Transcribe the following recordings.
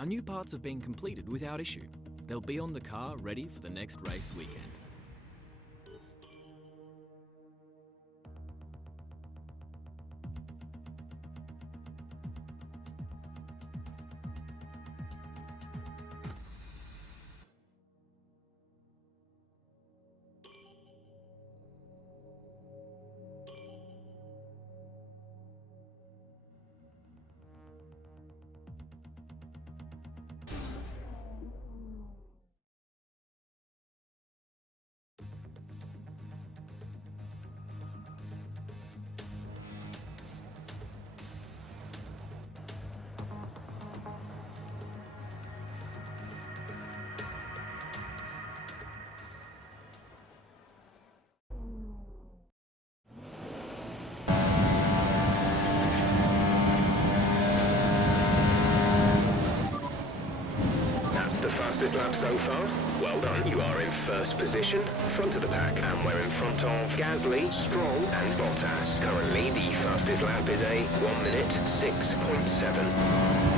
Our new parts have been completed without issue. They'll be on the car ready for the next race weekend. The fastest lap so far. Well done. You are in first position, front of the pack, and we're in front of Gasly, Stroll, and Bottas. Currently, the fastest lap is a 1 minute 6.7.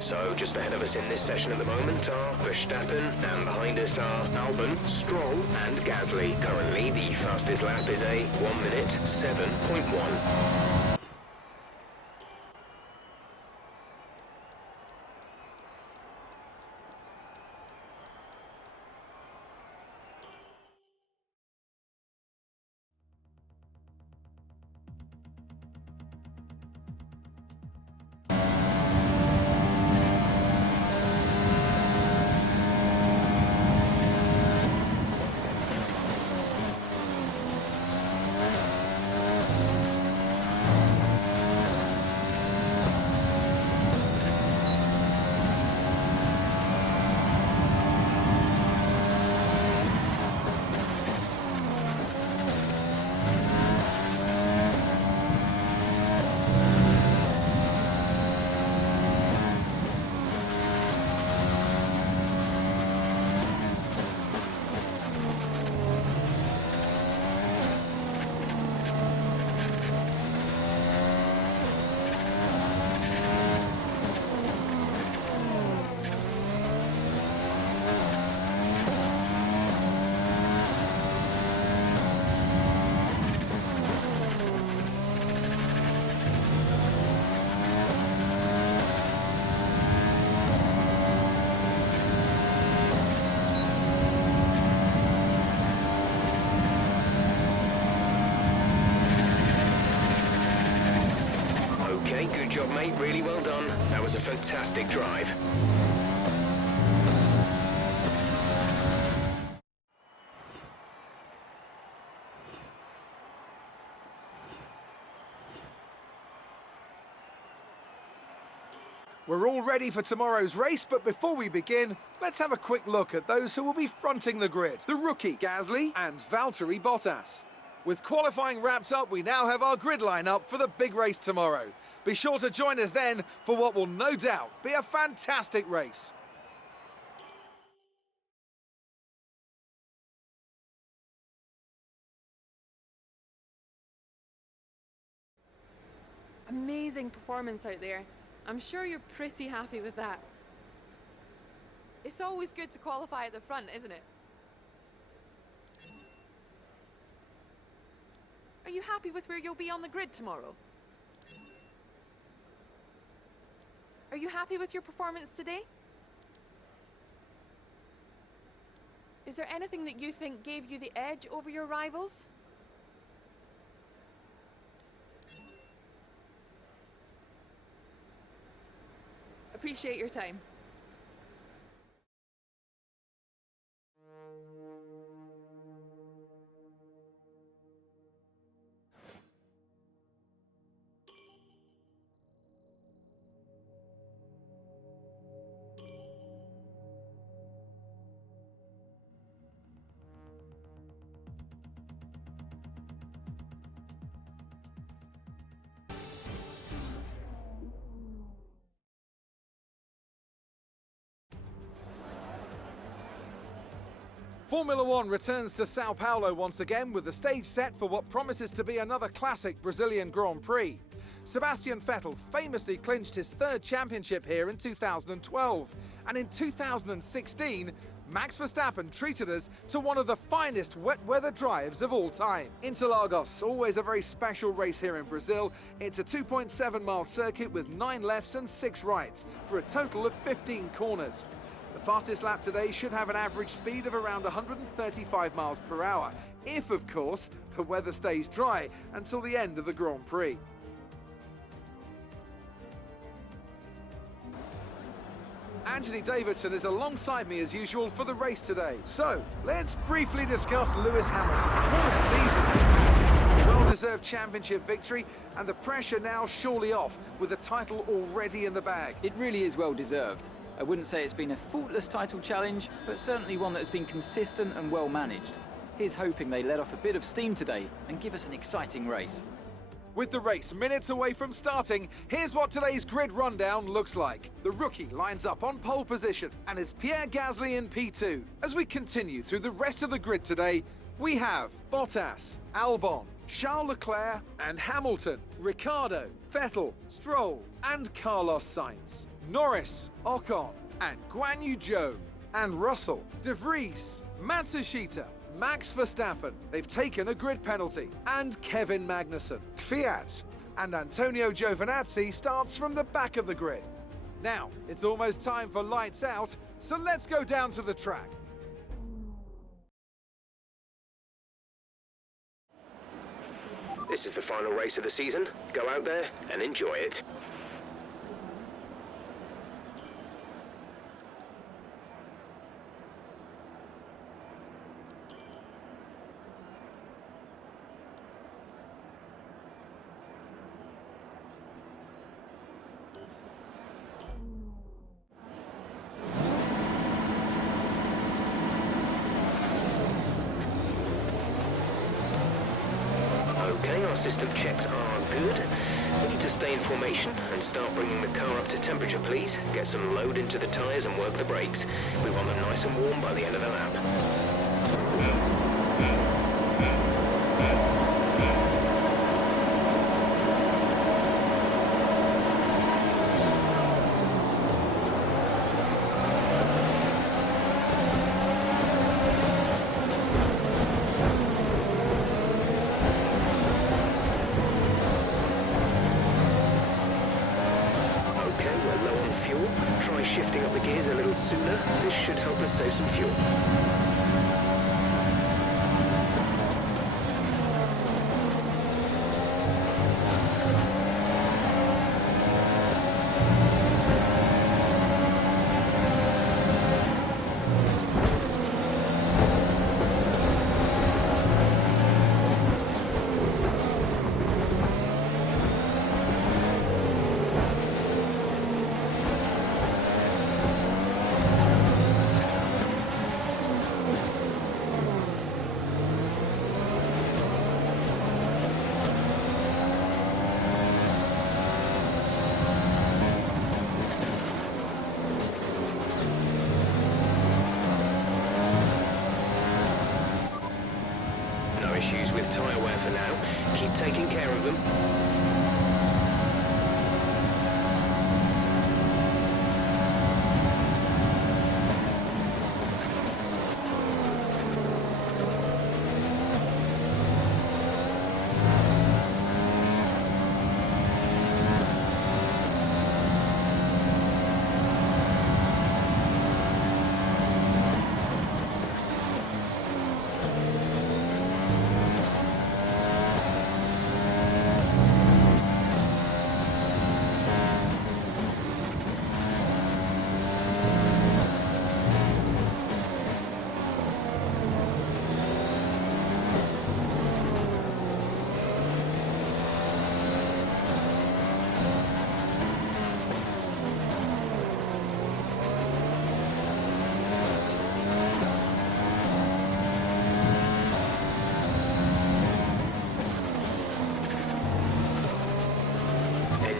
So just ahead of us in this session at the moment are Verstappen, and behind us are Albon, Stroll, and Gasly. Currently, the fastest lap is a 1 minute 7.1. Okay, good job, mate. Really well done. That was a fantastic drive. We're all ready for tomorrow's race, but before we begin, let's have a quick look at those who will be fronting the grid. The rookie, Gasly, and Valtteri Bottas. With qualifying wrapped up, we now have our grid lineup for the big race tomorrow. Be sure to join us then for what will no doubt be a fantastic race. Amazing performance out there. I'm sure you're pretty happy with that. It's always good to qualify at the front, isn't it? Are you happy with where you'll be on the grid tomorrow? Are you happy with your performance today? Is there anything that you think gave you the edge over your rivals? Appreciate your time. Formula One returns to Sao Paulo once again with the stage set for what promises to be another classic Brazilian Grand Prix. Sebastian Vettel famously clinched his third championship here in 2012, and in 2016, Max Verstappen treated us to one of the finest wet weather drives of all time. Interlagos, always a very special race here in Brazil. It's a 2.7-mile circuit with 9 lefts and 6 rights for a total of 15 corners. The fastest lap today should have an average speed of around 135 miles per hour, if, of course, the weather stays dry until the end of the Grand Prix. Anthony Davidson is alongside me as usual for the race today. So, let's briefly discuss Lewis Hamilton. What a season they've had. A well-deserved championship victory, and the pressure now surely off with the title already in the bag. It really is well deserved. I wouldn't say it's been a faultless title challenge, but certainly one that has been consistent and well managed. Here's hoping they let off a bit of steam today and give us an exciting race. With the race minutes away from starting, here's what today's grid rundown looks like. The rookie lines up on pole position, and it's Pierre Gasly in P2. As we continue through the rest of the grid today, we have Bottas, Albon, Charles Leclerc and Hamilton, Ricciardo, Vettel, Stroll and Carlos Sainz, Norris, Ocon and Guan Yu Zhou, and Russell, De Vries, Matsushita, Max Verstappen, they've taken a grid penalty, and Kevin Magnussen, Kvyat, and Antonio Giovinazzi starts from the back of the grid. Now, it's almost time for lights out, so let's go down to the track. This is the final race of the season. Go out there and enjoy it. Okay, our system checks are good. We need to stay in formation and start bringing the car up to temperature, please. Get some load into the tyres and work the brakes. We want them nice and warm by the end of the lap. Try shifting up the gears a little sooner. This should help us save some fuel. Issues with tyre wear for now. Keep taking care of them.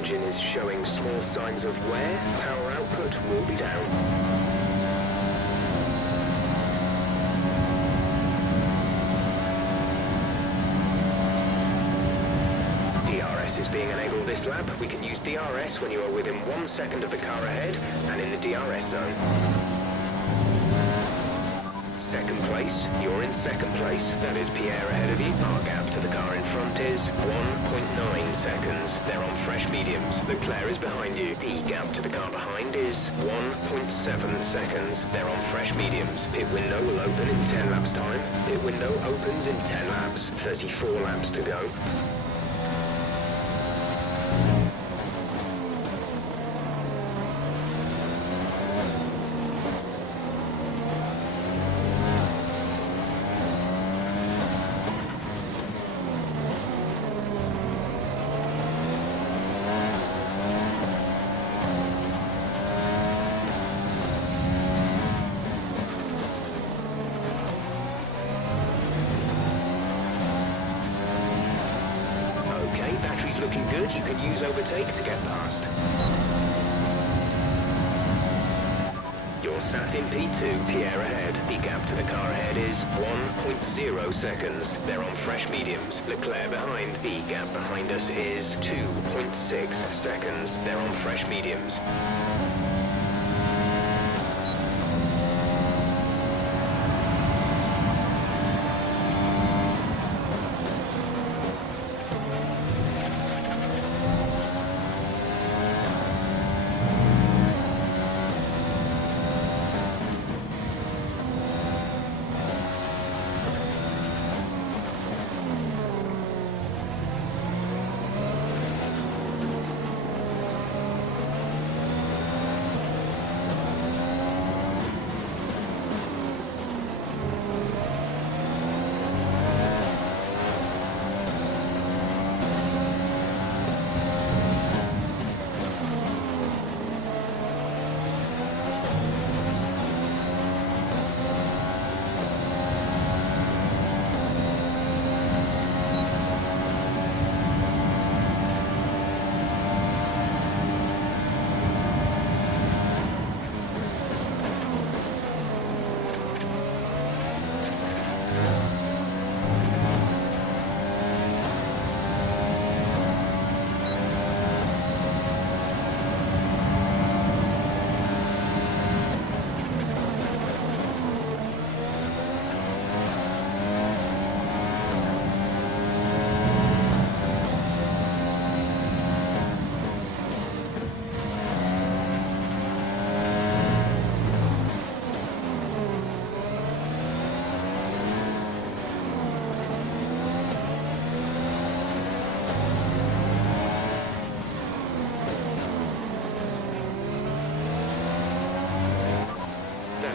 Engine is showing small signs of wear. Power output will be down. DRS is being enabled this lap. We can use DRS when you are within 1 second of the car ahead and in the DRS zone. Second place, you're in second place. That is Pierre ahead of you. Our gap to the car in front is 1.9 seconds. They're on fresh mediums. Leclerc is behind you. The gap to the car behind is 1.7 seconds. They're on fresh mediums. Pit window will open in 10 laps time. Pit window opens in 10 laps. 34 laps to go. Looking good, you can use overtake to get past. You're sat in P2, Pierre ahead. The gap to the car ahead is 1.0 seconds. They're on fresh mediums. Leclerc behind. The gap behind us is 2.6 seconds. They're on fresh mediums.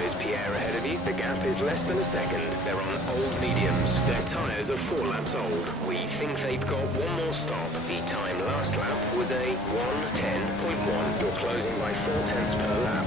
Is Pierre ahead of you? The gap is less than a second. They're on old mediums. Their tyres are 4 laps old. We think they've got one more stop. The time last lap was a 1:10.1. You're closing by 0.4 per lap.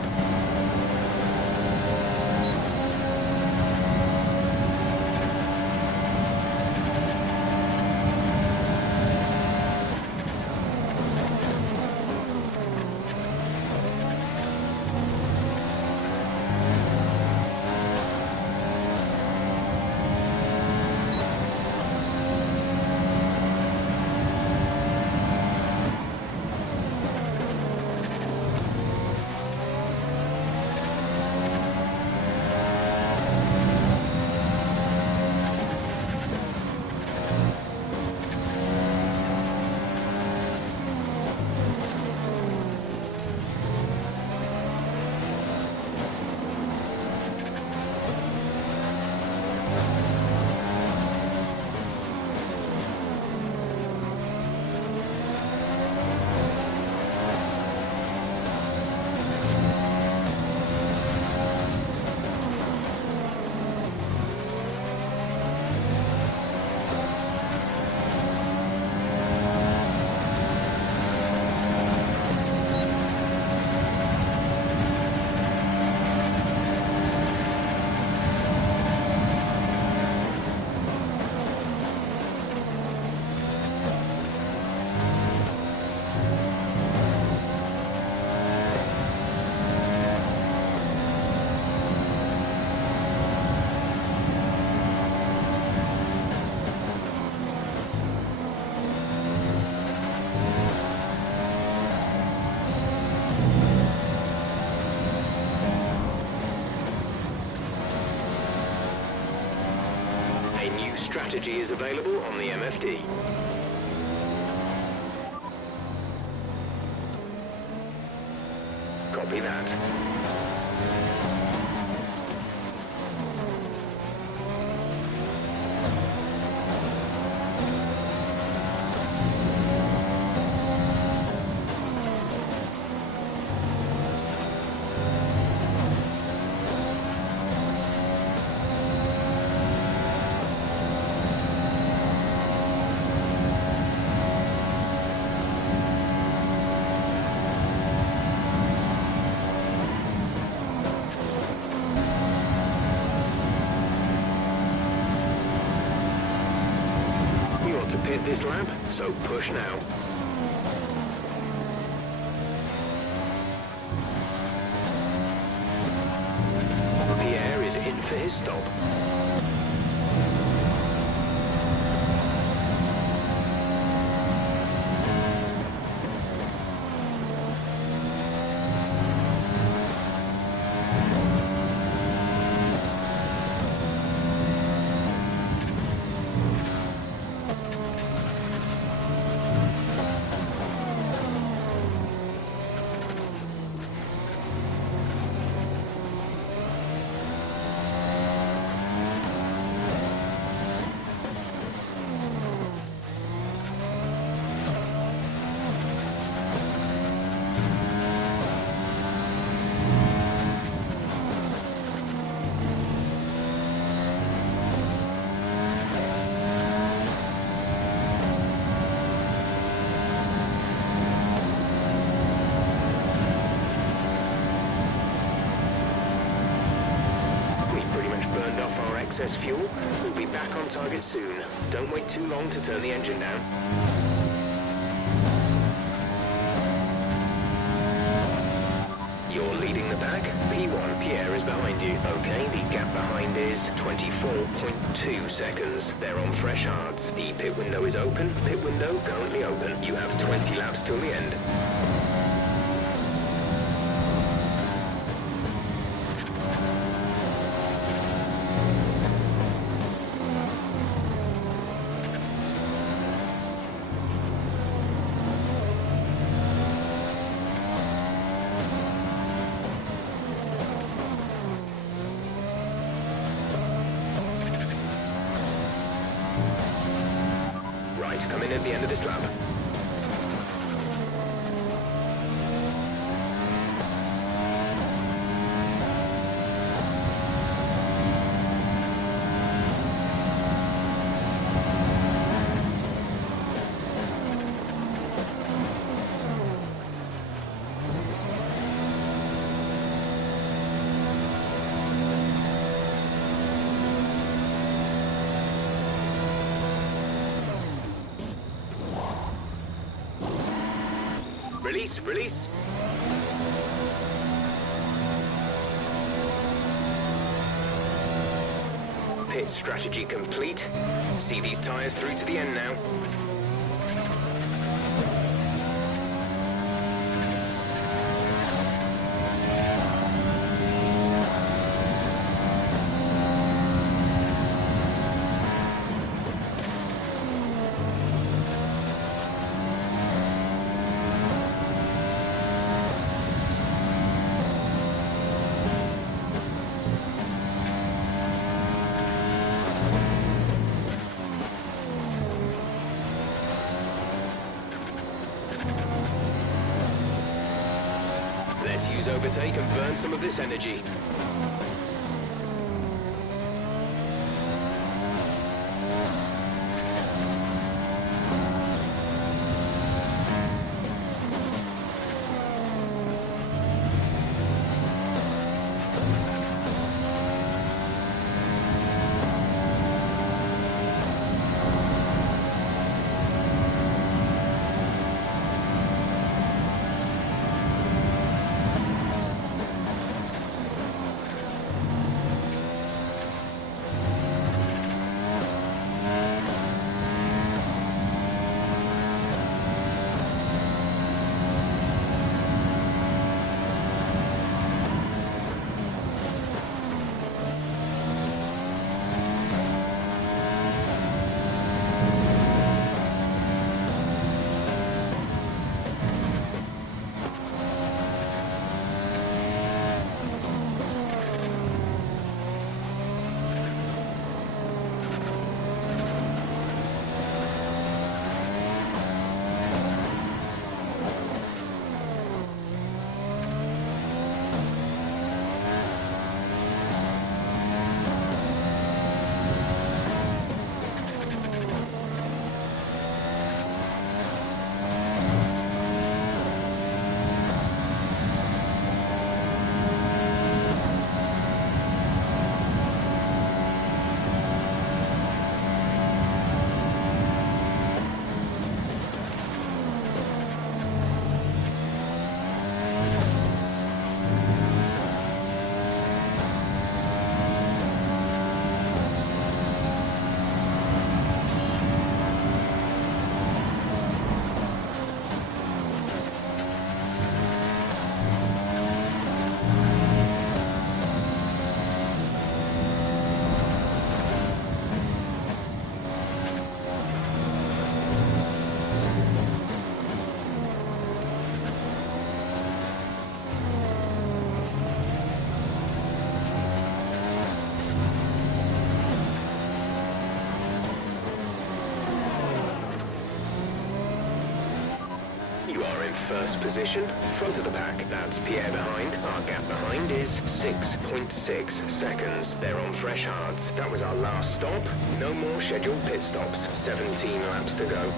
strategy is available on the MFD. Copy that. To pit this lap, so push now. Pierre is in for his stop. Excess fuel. We'll be back on target soon. Don't wait too long to turn the engine down. You're leading the pack. P1, Pierre is behind you. Okay, the gap behind is 24.2 seconds. They're on fresh hards. The pit window is open. Pit window currently open. You have 20 laps till the end. Come in at the end of this lap. Release, release. Pit strategy complete. See these tyres through to the end now. Let's use overtake and burn some of this energy. are in first position, front of the pack. That's Pierre behind. Our gap behind is 6.6 seconds. They're on fresh hards. That was our last stop. No more scheduled pit stops. 17 laps to go.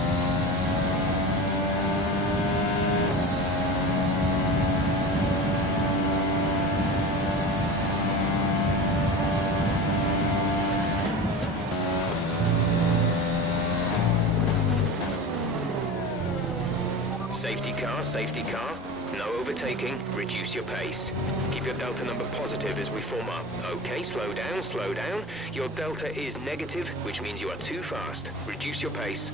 Safety car. No overtaking. Reduce your pace. Keep your delta number positive as we form up. Okay, slow down, slow down. Your delta is negative, which means you are too fast. Reduce your pace.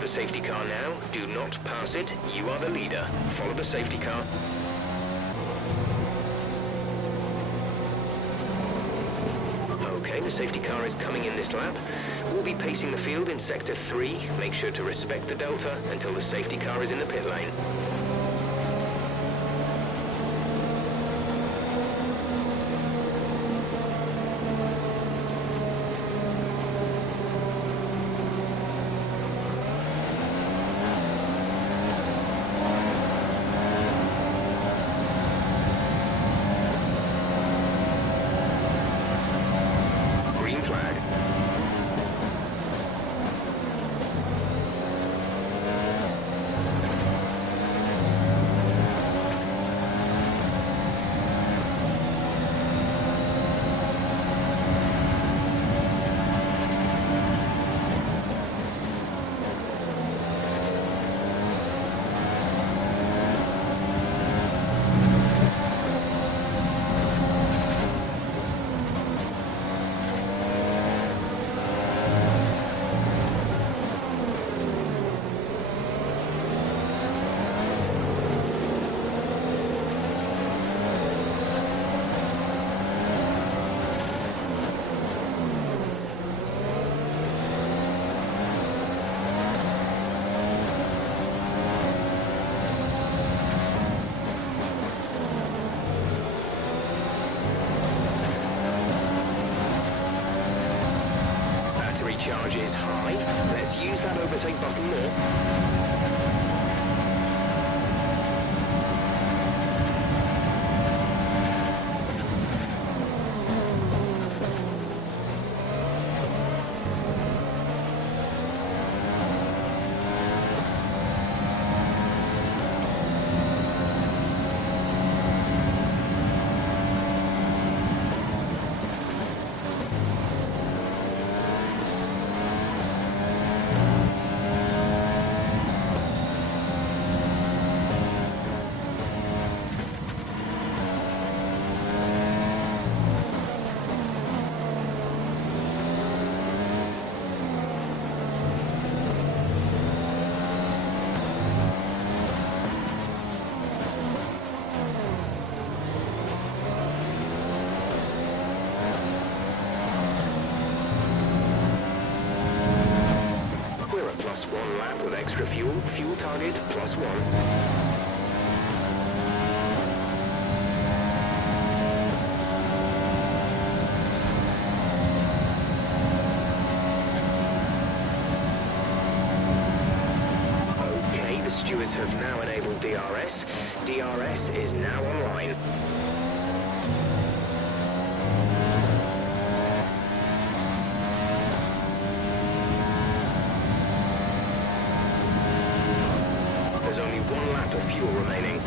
The safety car now. Do not pass it. You are the leader. Follow the safety car. Okay, the safety car is coming in this lap. We'll be pacing the field in sector 3. Make sure to respect the delta until the safety car is in the pit lane. Charge is high. Let's use that overtake button more. Plus 1 lap with extra fuel. Fuel target plus 1. Okay, the stewards have now enabled DRS. DRS is now online. There's only 1 lap of fuel remaining.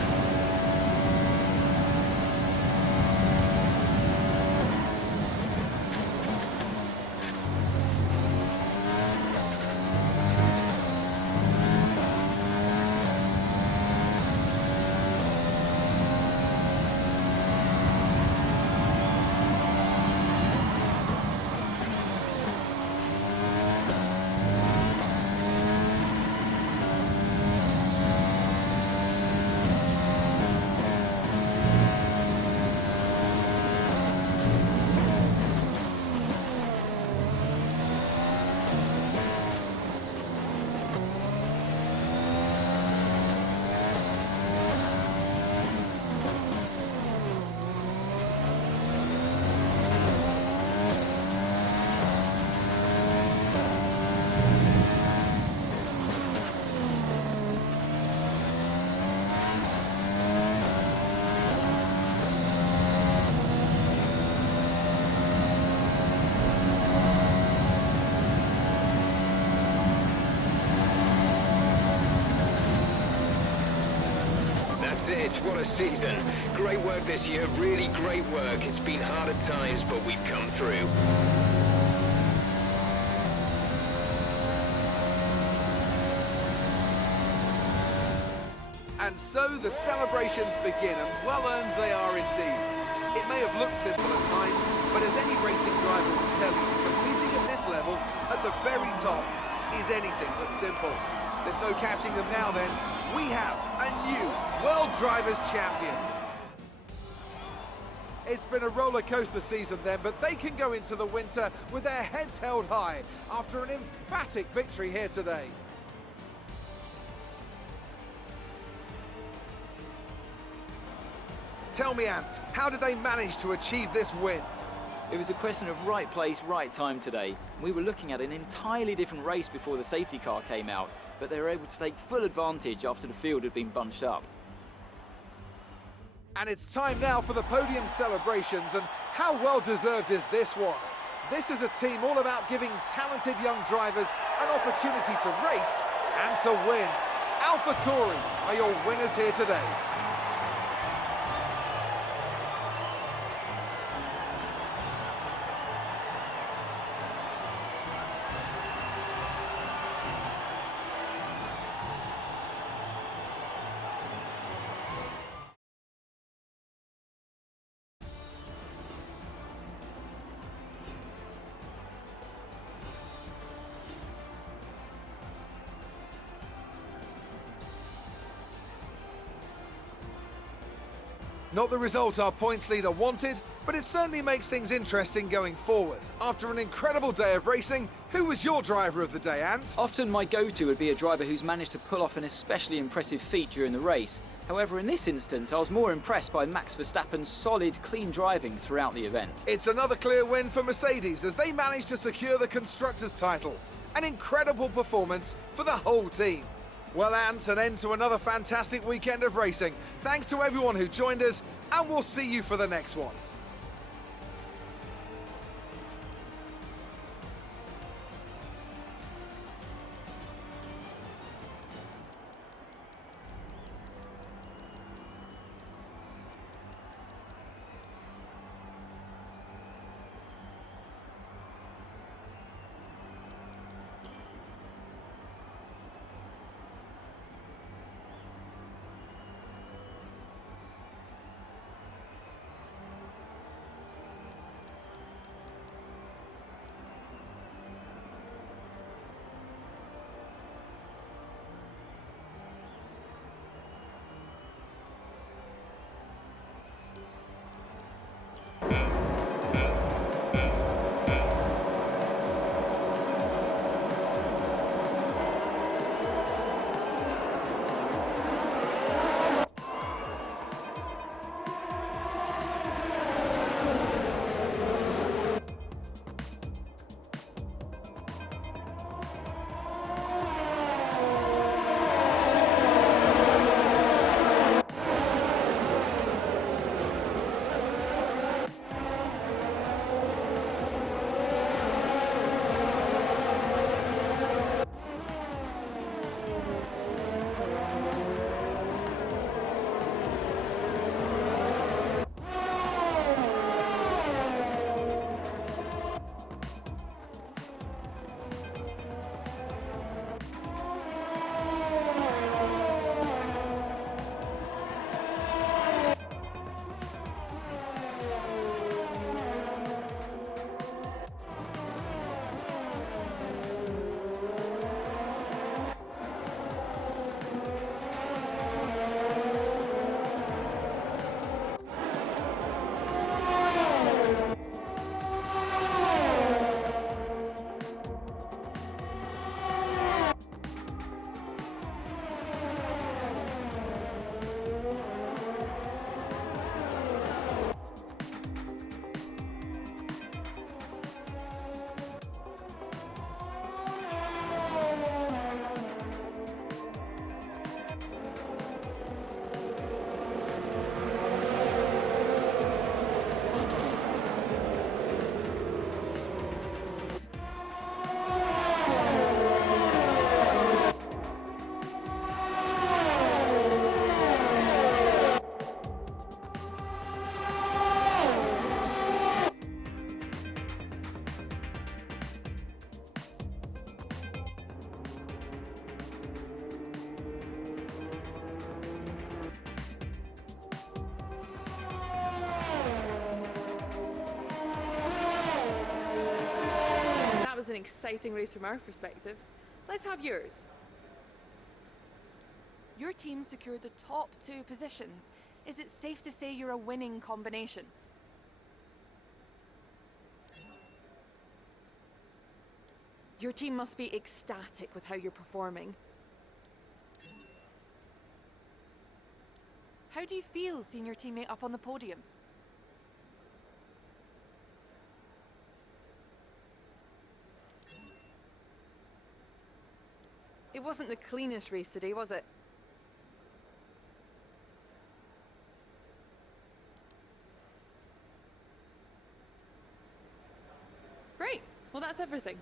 That's it. What a season. Great work this year. Really great work. It's been hard at times, but we've come through. And so the celebrations begin, and well-earned they are indeed. It may have looked simple at times, but as any racing driver will tell you, competing at this level, at the very top, is anything but simple. There's no catching them now then. We have a new World Drivers' Champion. It's been a roller coaster season then, but they can go into the winter with their heads held high after an emphatic victory here today. Tell me, Ant, how did they manage to achieve this win? It was a question of right place, right time today. We were looking at an entirely different race before the safety car came out, but they were able to take full advantage after the field had been bunched up. And it's time now for the podium celebrations, and how well deserved is this one? This is a team all about giving talented young drivers an opportunity to race and to win. Alpha Tauri are your winners here today. Not the result our points leader wanted, but it certainly makes things interesting going forward. After an incredible day of racing, who was your driver of the day, Ant? Often my go-to would be a driver who's managed to pull off an especially impressive feat during the race. However, in this instance, I was more impressed by Max Verstappen's solid, clean driving throughout the event. It's another clear win for Mercedes as they managed to secure the Constructors' title. An incredible performance for the whole team. Well, Ant, an end to another fantastic weekend of racing. Thanks to everyone who joined us, and we'll see you for the next one. exciting race from our perspective. Let's have yours. Your team secured the top 2 positions. Is it safe to say you're a winning combination? Your team must be ecstatic with how you're performing. How do you feel seeing your teammate up on the podium? It wasn't the cleanest race today, was it? Great. Well, that's everything.